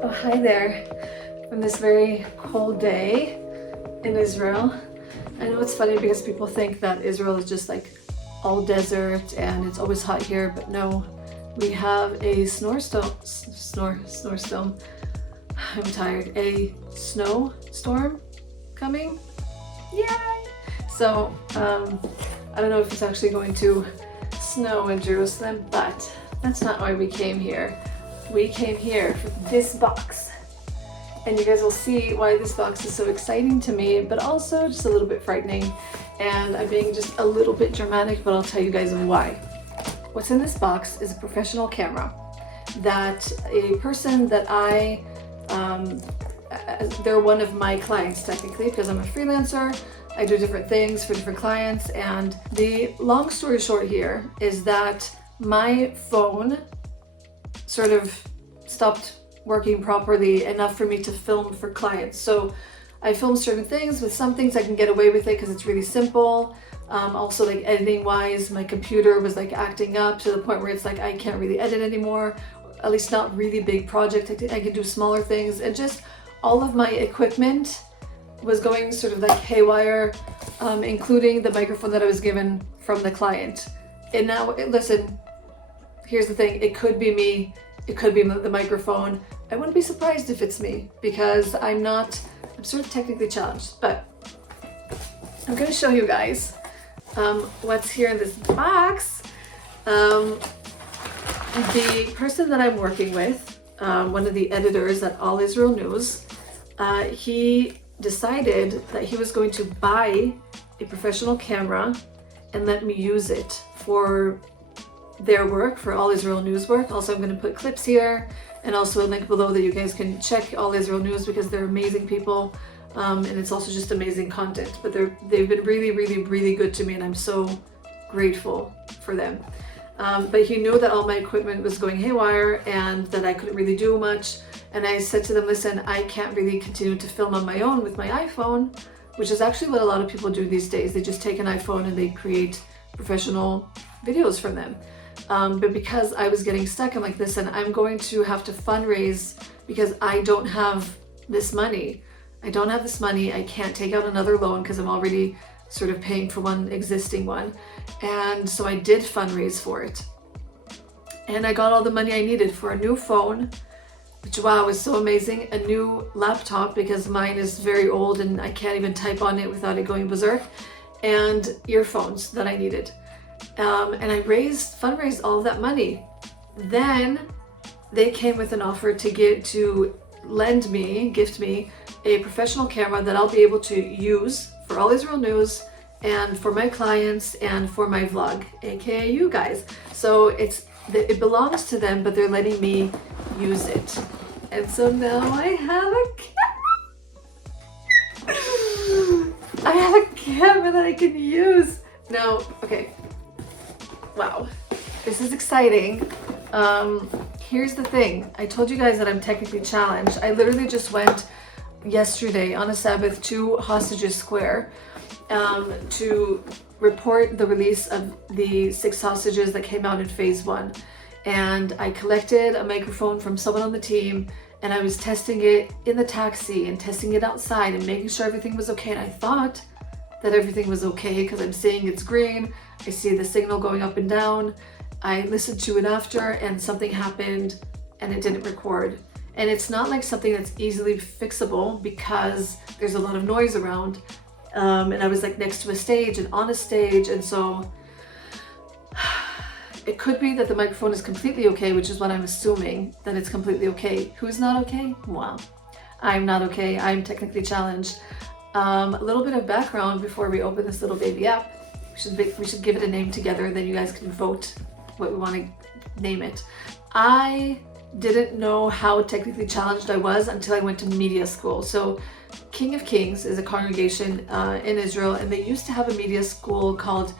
Oh, hi there. On this very cold day in Israel. I know it's funny because people think that Israel is just like all desert and it's always hot here, but no, we have a snowstorm. I'm tired. A snowstorm coming. Yay! So, I don't know if it's actually going to snow in Jerusalem, but that's not why we came here. We came here for this box. And you guys will see why this box is so exciting to me, but also just a little bit frightening. And I'm being just a little bit dramatic, but I'll tell you guys why. What's in this box is a professional camera that a person that they're one of my clients technically because I'm a freelancer. I do different things for different clients, and the long story short here is that my phone sort of stopped working properly enough for me to film for clients. So I film certain things. With some things I can get away with it because it's really simple. Also, like editing wise, my computer was like acting up to the point where it's like I can't really edit anymore, at least not really big project. I can do smaller things, and just all of my equipment was going sort of like haywire, including the microphone that I was given from the client. And now, listen, here's the thing, it could be me, it could be the microphone. I wouldn't be surprised if it's me because I'm sort of technically challenged, but I'm gonna show you guys what's here in this box. The person that I'm working with, one of the editors at All Israel News, he decided that he was going to buy a professional camera and let me use it for their work, for All Israel News work. Also, I'm going to put clips here and also a link below that you guys can check All Israel News because they're amazing people, and it's also just amazing content. But they've been really, really, really good to me, and I'm so grateful for them. But he knew that all my equipment was going haywire and that I couldn't really do much. And I said to them, listen, I can't really continue to film on my own with my iPhone, which is actually what a lot of people do these days. They just take an iPhone and they create professional videos from them. But because I was getting stuck, I'm like, listen, I'm going to have to fundraise because I don't have this money. I don't have this money. I can't take out another loan because I'm already sort of paying for one existing one. And so I did fundraise for it. And I got all the money I needed for a new phone, which, wow, was so amazing. A new laptop because mine is very old and I can't even type on it without it going berserk. And earphones that I needed. And I fundraised all of that money. Then they came with an offer to gift me a professional camera that I'll be able to use for All Israel News and for my clients and for my vlog, aka you guys. So it belongs to them, but they're letting me use it. And so now I have a camera. I have a camera that I can use. Now, okay. Wow, this is exciting. Here's the thing. I told you guys that I'm technically challenged. I literally just went yesterday on a Sabbath to Hostages Square to report the release of the 6 hostages that came out in phase 1. And I collected a microphone from someone on the team and I was testing it in the taxi and testing it outside and making sure everything was okay. And I thought that everything was okay because I'm seeing it's green. I see the signal going up and down. I listened to it after and something happened and it didn't record. And it's not like something that's easily fixable because there's a lot of noise around. And I was like next to a stage and on a stage. And so it could be that the microphone is completely okay, which is what I'm assuming, that it's completely okay. Who's not okay? Well, I'm not okay. I'm technically challenged. A little bit of background before we open this little baby up. We should give it a name together and then you guys can vote what we want to name it. I didn't know how technically challenged I was until I went to media school. So King of Kings is a congregation in Israel, and they used to have a media school called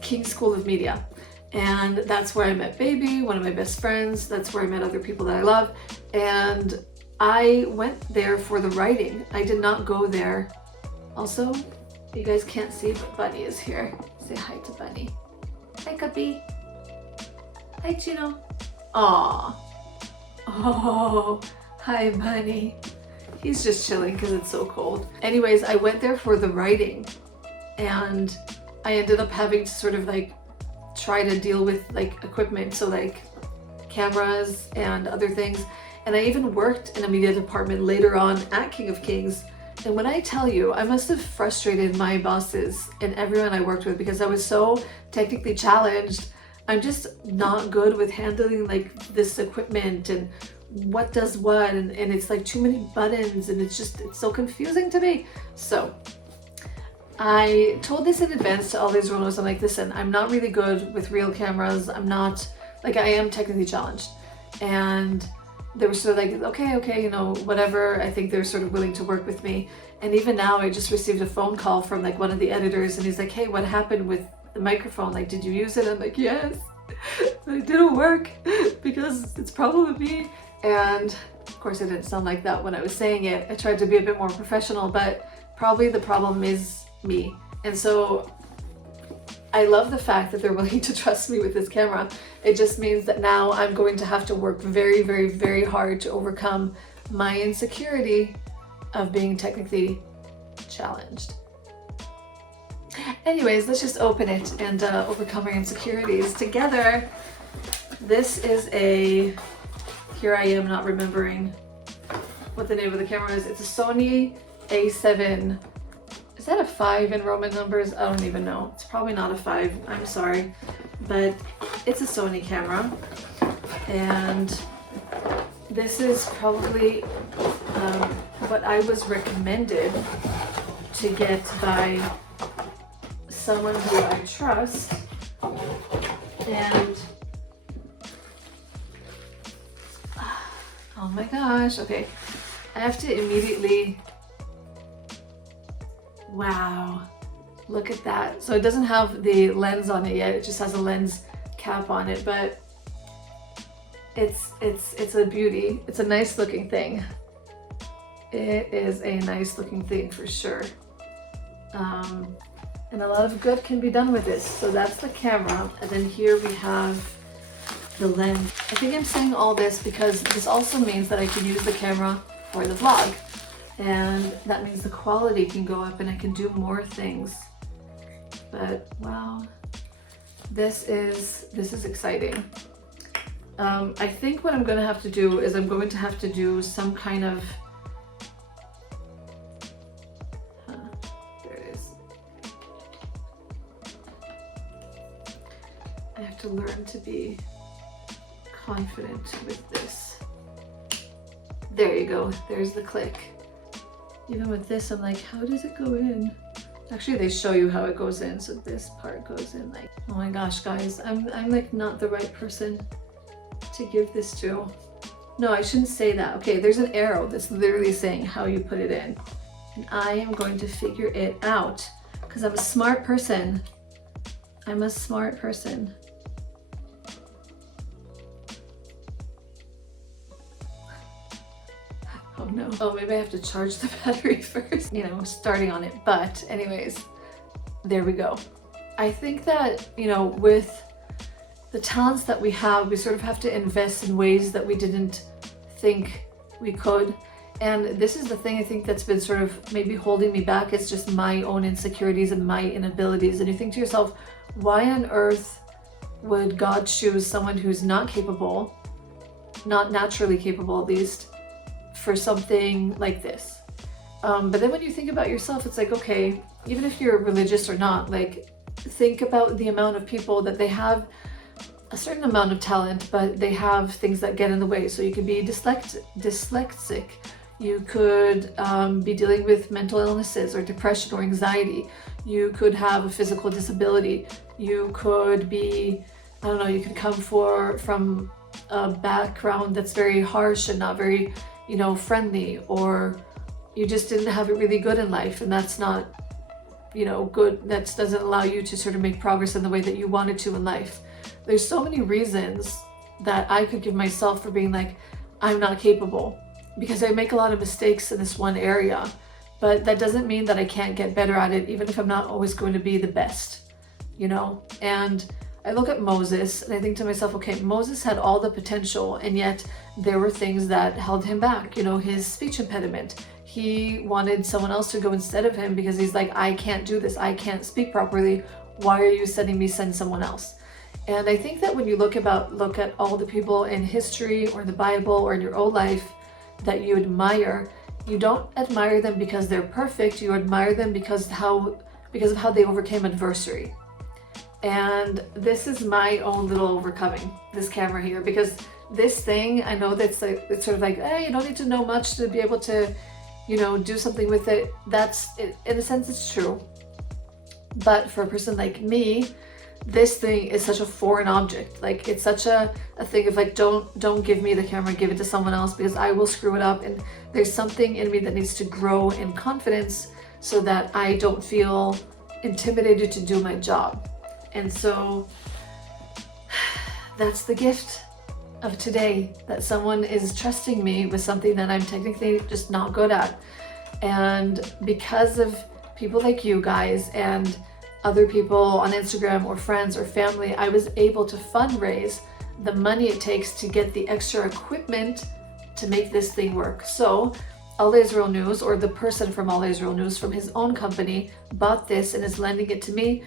King School of Media. And that's where I met Baby, one of my best friends. That's where I met other people that I love. And I went there for the writing. I did not go there. Also, you guys can't see, but Bunny is here. Say hi to Bunny. Hi, Guppy. Hi, Chino. Aw. Oh, hi bunny. He's just chilling because it's so cold. Anyways, I went there for the writing and I ended up having to sort of like try to deal with like equipment, so like cameras and other things. And I even worked in a media department later on at King of Kings. And when I tell you, I must have frustrated my bosses and everyone I worked with because I was so technically challenged. I'm just not good with handling like this equipment and what does what, and it's like too many buttons, and it's so confusing to me. So I told this in advance to all these runners. I'm like, listen, I'm not really good with real cameras. I'm not, like, I am technically challenged. And they were sort of like, okay, you know, whatever. I think they're sort of willing to work with me. And even now I just received a phone call from like one of the editors, and he's like, hey, what happened with the microphone? Like, did you use it? I'm like, yes, but it didn't work because it's probably me. And of course it didn't sound like that when I was saying it. I tried to be a bit more professional, but probably the problem is me. And so I love the fact that they're willing to trust me with this camera. It just means that now I'm going to have to work very, very, very hard to overcome my insecurity of being technically challenged. Anyways, let's just open it and overcome our insecurities together. This is a, here I am not remembering what the name of the camera is. It's a Sony A7. Is that a 5 in Roman numbers? I don't even know. It's probably not a 5. I'm sorry. But it's a Sony camera. And this is probably what I was recommended to get by someone who I trust. And oh my gosh. Okay. I have to immediately, wow, look at that. So it doesn't have the lens on it yet. It just has a lens cap on it, but it's a beauty. It's a nice looking thing. It is a nice looking thing for sure. And a lot of good can be done with this. So that's the camera. And then here we have the lens. I think I'm saying all this because this also means that I can use the camera for the vlog. And that means the quality can go up and I can do more things. But wow, this is exciting. I think what I'm gonna have to do is I'm going to have to do some kind of, there it is. I have to learn to be confident with this. There you go, there's the click. Even with this, I'm like, how does it go in? Actually, they show you how it goes in. So this part goes in like, oh my gosh, guys, I'm like not the right person to give this to. No, I shouldn't say that. Okay, there's an arrow that's literally saying how you put it in. And I am going to figure it out because I'm a smart person. I'm a smart person. Oh no. Oh, maybe I have to charge the battery first. You know, starting on it. But anyways, there we go. I think that, you know, with the talents that we have, we sort of have to invest in ways that we didn't think we could. And this is the thing I think that's been sort of maybe holding me back. It's just my own insecurities and my inabilities. And you think to yourself, why on earth would God choose someone who's not capable, not naturally capable at least, for something like this? But then when you think about yourself, it's like, okay, even if you're religious or not, like think about the amount of people that they have a certain amount of talent, but they have things that get in the way. So you could be dyslexic, you could be dealing with mental illnesses or depression or anxiety, you could have a physical disability, you could be, I don't know, you could come from a background that's very harsh and not very, you know, friendly, or you just didn't have it really good in life, and that's not, you know, good. That doesn't allow you to sort of make progress in the way that you wanted to in life. There's so many reasons that I could give myself for being like, I'm not capable, because I make a lot of mistakes in this one area, but that doesn't mean that I can't get better at it, even if I'm not always going to be the best, you know? And I look at Moses and I think to myself, okay, Moses had all the potential, and yet there were things that held him back. You know, his speech impediment. He wanted someone else to go instead of him because he's like, I can't do this. I can't speak properly. Why are you sending me? Send someone else. And I think that when you look at all the people in history or in the Bible or in your own life that you admire, you don't admire them because they're perfect. You admire them because of how they overcame adversity. And this is my own little overcoming, this camera here, because this thing, I know that's like, it's sort of like, hey, you don't need to know much to be able to, you know, do something with it. That's, in a sense, it's true. But for a person like me, this thing is such a foreign object. Like, it's such a thing of like, don't give me the camera, give it to someone else, because I will screw it up. And there's something in me that needs to grow in confidence so that I don't feel intimidated to do my job. And so that's the gift of today, that someone is trusting me with something that I'm technically just not good at. And because of people like you guys and other people on Instagram or friends or family, I was able to fundraise the money it takes to get the extra equipment to make this thing work. So All Israel News, or the person from All Israel News from his own company, bought this and is lending it to me.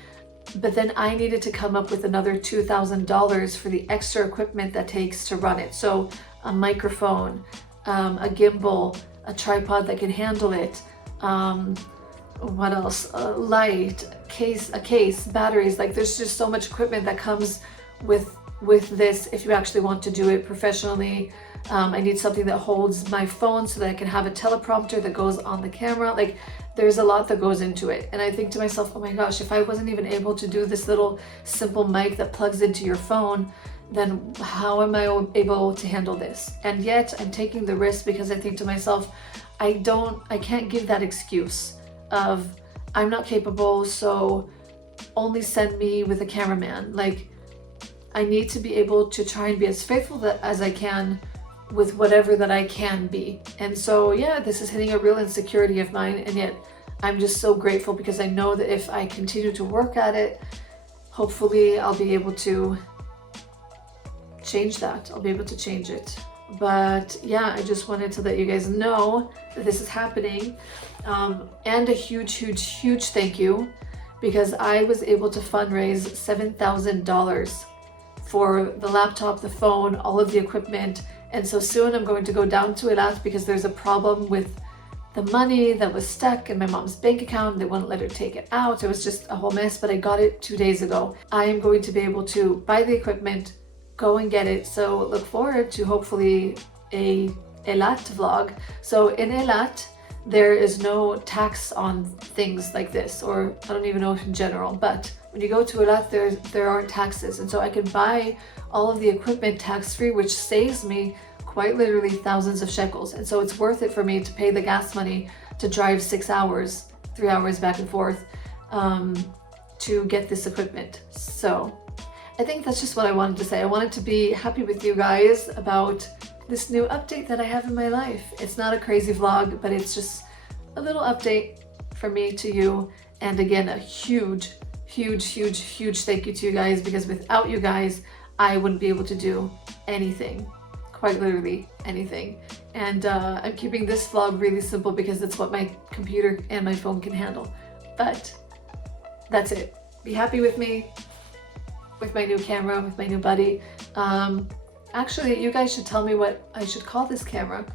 But then I needed to come up with another $2,000 for the extra equipment that takes to run it. So a microphone, a gimbal, a tripod that can handle it, what else? A light, a case, batteries. Like, there's just so much equipment that comes with this if you actually want to do it professionally. I need something that holds my phone so that I can have a teleprompter that goes on the camera. Like, there's a lot that goes into it. And I think to myself, oh my gosh, if I wasn't even able to do this little simple mic that plugs into your phone, then how am I able to handle this? And yet I'm taking the risk because I think to myself, I can't give that excuse of I'm not capable, so only send me with a cameraman. Like, I need to be able to try and be as faithful as I can with whatever that I can be. And so yeah, this is hitting a real insecurity of mine, and yet I'm just so grateful because I know that if I continue to work at it, hopefully I'll be able to change that. I'll be able to change it. But yeah, I just wanted to let you guys know that this is happening. And a huge thank you, because I was able to fundraise $7,000 for the laptop, the phone, all of the equipment. And so soon I'm going to go down to Eilat because there's a problem with the money that was stuck in my mom's bank account. They wouldn't let her take it out. It was just a whole mess, but I got it 2 days ago. I am going to be able to buy the equipment, go and get it. So look forward to hopefully a Eilat vlog. So in Eilat, there is no tax on things like this, or I don't even know if in general, but when you go to Eilat, there aren't taxes. And so I can buy all of the equipment tax-free, which saves me quite literally thousands of shekels. And so it's worth it for me to pay the gas money to drive 6 hours, 3 hours back and forth to get this equipment. So I think that's just what I wanted to say. I wanted to be happy with you guys about this new update that I have in my life. It's not a crazy vlog, but it's just a little update from me to you. And again, a huge thank you to you guys, because without you guys, I wouldn't be able to do anything, quite literally anything. And I'm keeping this vlog really simple because it's what my computer and my phone can handle. But that's it. Be happy with me, with my new camera, with my new buddy. Actually, you guys should tell me what I should call this camera.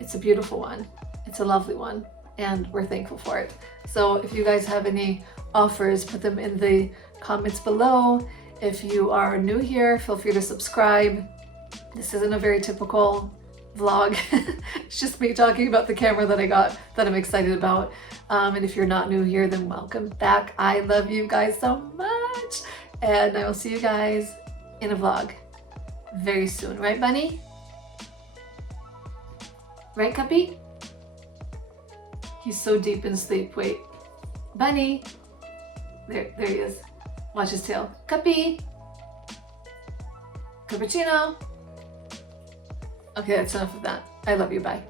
It's a beautiful one. It's a lovely one, and we're thankful for it. So if you guys have any offers, put them in the comments below. If you are new here, feel free to subscribe. This isn't a very typical vlog. It's just me talking about the camera that I got that I'm excited about. And if you're not new here, then welcome back. I love you guys so much. And I will see you guys in a vlog very soon. Right, Bunny? Right, Cuppy? He's so deep in sleep. Wait. Bunny! There he is. Watch his tail. Cuppy! Cappuccino! Okay, that's enough of that. I love you. Bye.